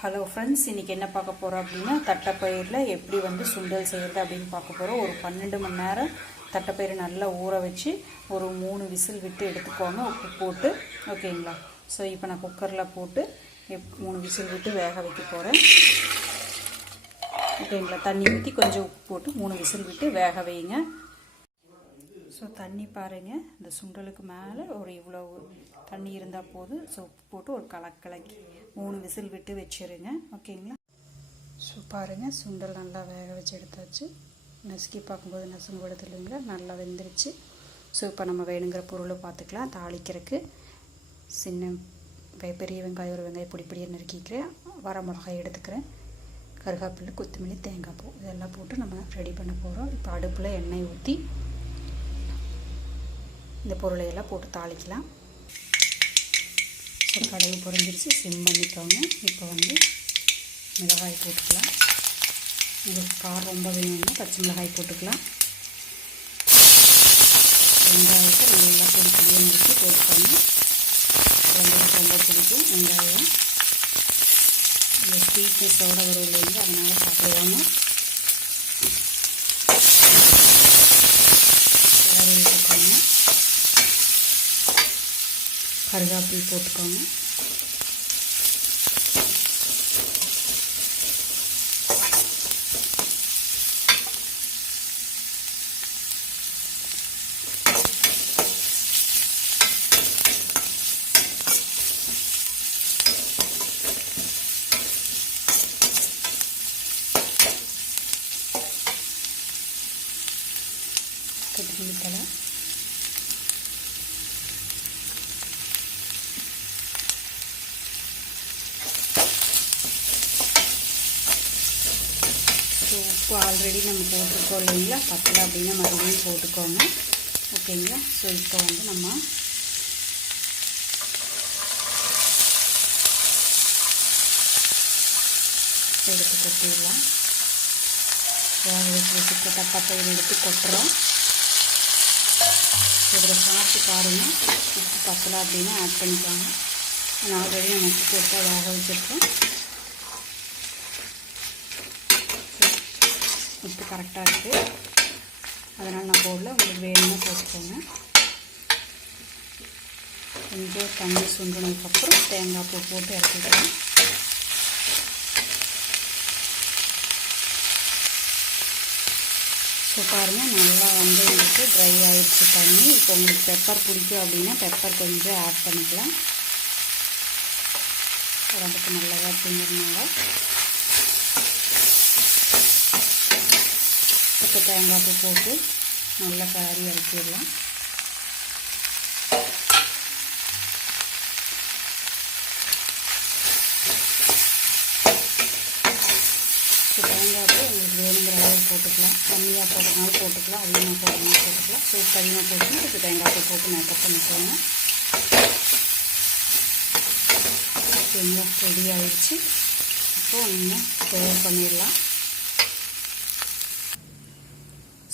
Hello friends, இன்றைக்கி என்ன பார்க்க போகிறோம் அப்படின்னா தட்டைப்பயிரில் எப்படி சுண்டல் செய்கிறது அப்படின்னு பார்க்க போகிறோம். ஒரு 12 மணி நேரம் தட்டைப்பயிறு நல்லா ஊற வச்சு ஒரு 3 விசில் விட்டு எடுத்துக்கோங்க, உப்பு போட்டு. ஓகேங்களா? ஸோ இப்போ நான் குக்கரில் போட்டு 3 விசில் விட்டு வேக வைக்க போகிறேன். ஓகேங்களா? தண்ணி ஊற்றி கொஞ்சம் உப்பு போட்டு 3 விசில் விட்டு வேக வைங்க. ஸோ தண்ணி பாருங்கள், இந்த சுண்டலுக்கு மேலே ஒரு இவ்வளோ தண்ணி இருந்தால் போதும். ஸோ உப்பு போட்டு ஒரு கலக்கி 3 விசில் விட்டு வச்சுருங்க. ஓகேங்களா? ஸோ பாருங்கள், சுண்டல் நல்லா வேக வச்சு எடுத்தாச்சு. நசுக்கி பார்க்கும்போது நசுங்க விடுது இல்லைங்களா, நல்லா வெந்துருச்சு. ஸோ இப்போ நம்ம வேணுங்கிற பொருளை பார்த்துக்கலாம். தாளிக்கிறதுக்கு பெரிய வெங்காயம், ஒரு வெங்காயம் பொடியாக நறுக்கிக்கிறேன், வர மிளகாய் எடுத்துக்கிறேன், கருவேப்பிலை, கொத்தமல்லி, தேங்காய் பூ இதெல்லாம் போட்டு நம்ம ரெடி பண்ண போகிறோம். இப்போ அடுப்பில் எண்ணெய் ஊற்றி இந்த பொருளையெல்லாம் போட்டு தாளிக்கலாம். ஸோ கடுகு பொரிஞ்சிருச்சு, சிம் பண்ணிக்கோங்க. இப்போ மிளகாய் போட்டுக்கலாம். உங்களுக்கு காரம் ரொம்ப வேணும்னா பச்சை மிளகாய் போட்டுக்கலாம். வெங்காயத்தை நல்லா பொடியாக நறுக்கி போட்டுக்கோங்க. வெங்காயம் ரொம்ப பிடிக்கும். வெங்காயம் இந்த ஸ்வீட்னஸோடு வரும் இல்லைங்க, அதனால் சாப்பிடுவாங்க. எல்லாரும் போட்டுக்கோங்க. கருவேப்பிலை போட்டுக்கோங்க. கொத்தமல்லி தழை, உப்பு ஆல்ரெடி நம்ம போட்டிருக்கோம் இல்லைங்களா, பத்தலை அப்படின்னா மறுபடியும் போட்டுக்கோங்க. ஓகேங்களா? ஸோ இப்போ நம்ம எடுத்து கொட்டிடலாம். வேக வச்சு தட்டைப்பயிறு எடுத்து கொட்டுறோம். இதில் சாப்பிட்டு பாருங்கள், உப்பு பத்தலை அப்படின்னா ஆட் பண்ணிக்கோங்க. நான் ஆல்ரெடி நம்ம உப்பு போட்டு வேக வச்சுருக்கோம். உப்பு கரெக்டாக இருக்குது, அதனால் நான் போடல. உங்களுக்கு வேணும்னா போட்டுக்கோங்க. கொஞ்சம் தண்ணி சுண்டினதுக்கப்புறம் தேங்காய் பூ போட்டு இறக்கிக்கலாம். ஸோ பாருங்கள், நல்லா உங்களுக்கு ட்ரை ஆகிடுச்சு தண்ணி. இப்போ உங்களுக்கு பெப்பர் பிடிக்கும் அப்படின்னா பெப்பர் கொஞ்சம் ஆட் பண்ணிக்கலாம், உடம்புக்கு நல்லதாக அப்படிங்கிறதுனால. இப்போ தேங்காய் பூ போட்டு நல்லா கறி இறக்கிடலாம். தேங்காய் பூ உங்களுக்கு வேணுங்கிற அளவு போட்டுக்கலாம். கம்மியாக போடுறதுனால போட்டுக்கலாம், அதிகமாக போடுறதுனால போட்டுக்கலாம். ஸோ அதிகமாக போட்டு இப்போ தேங்காய் பூ போட்டு மேக்கப் பண்ணிக்கோங்க. ஓகேங்களா? ரெடி ஆகிடுச்சு. இப்போது நீங்கள் சேவ் பண்ணிடலாம்.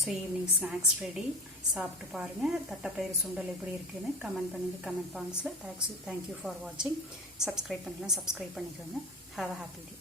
So evening snacks ready. சாப்பிட்டு பாருங்கள். தட்டைப்பயிறு சுண்டல் எப்படி இருக்குதுன்னு கமெண்ட் பண்ணுங்கள் கமெண்ட் பாக்ஸில். தேங்க்யூ ஃபார் வாட்சிங். சப்ஸ்கிரைப் பண்ணலாம், சப்ஸ்கிரைப் பண்ணிக்கோங்க. Have a happy day.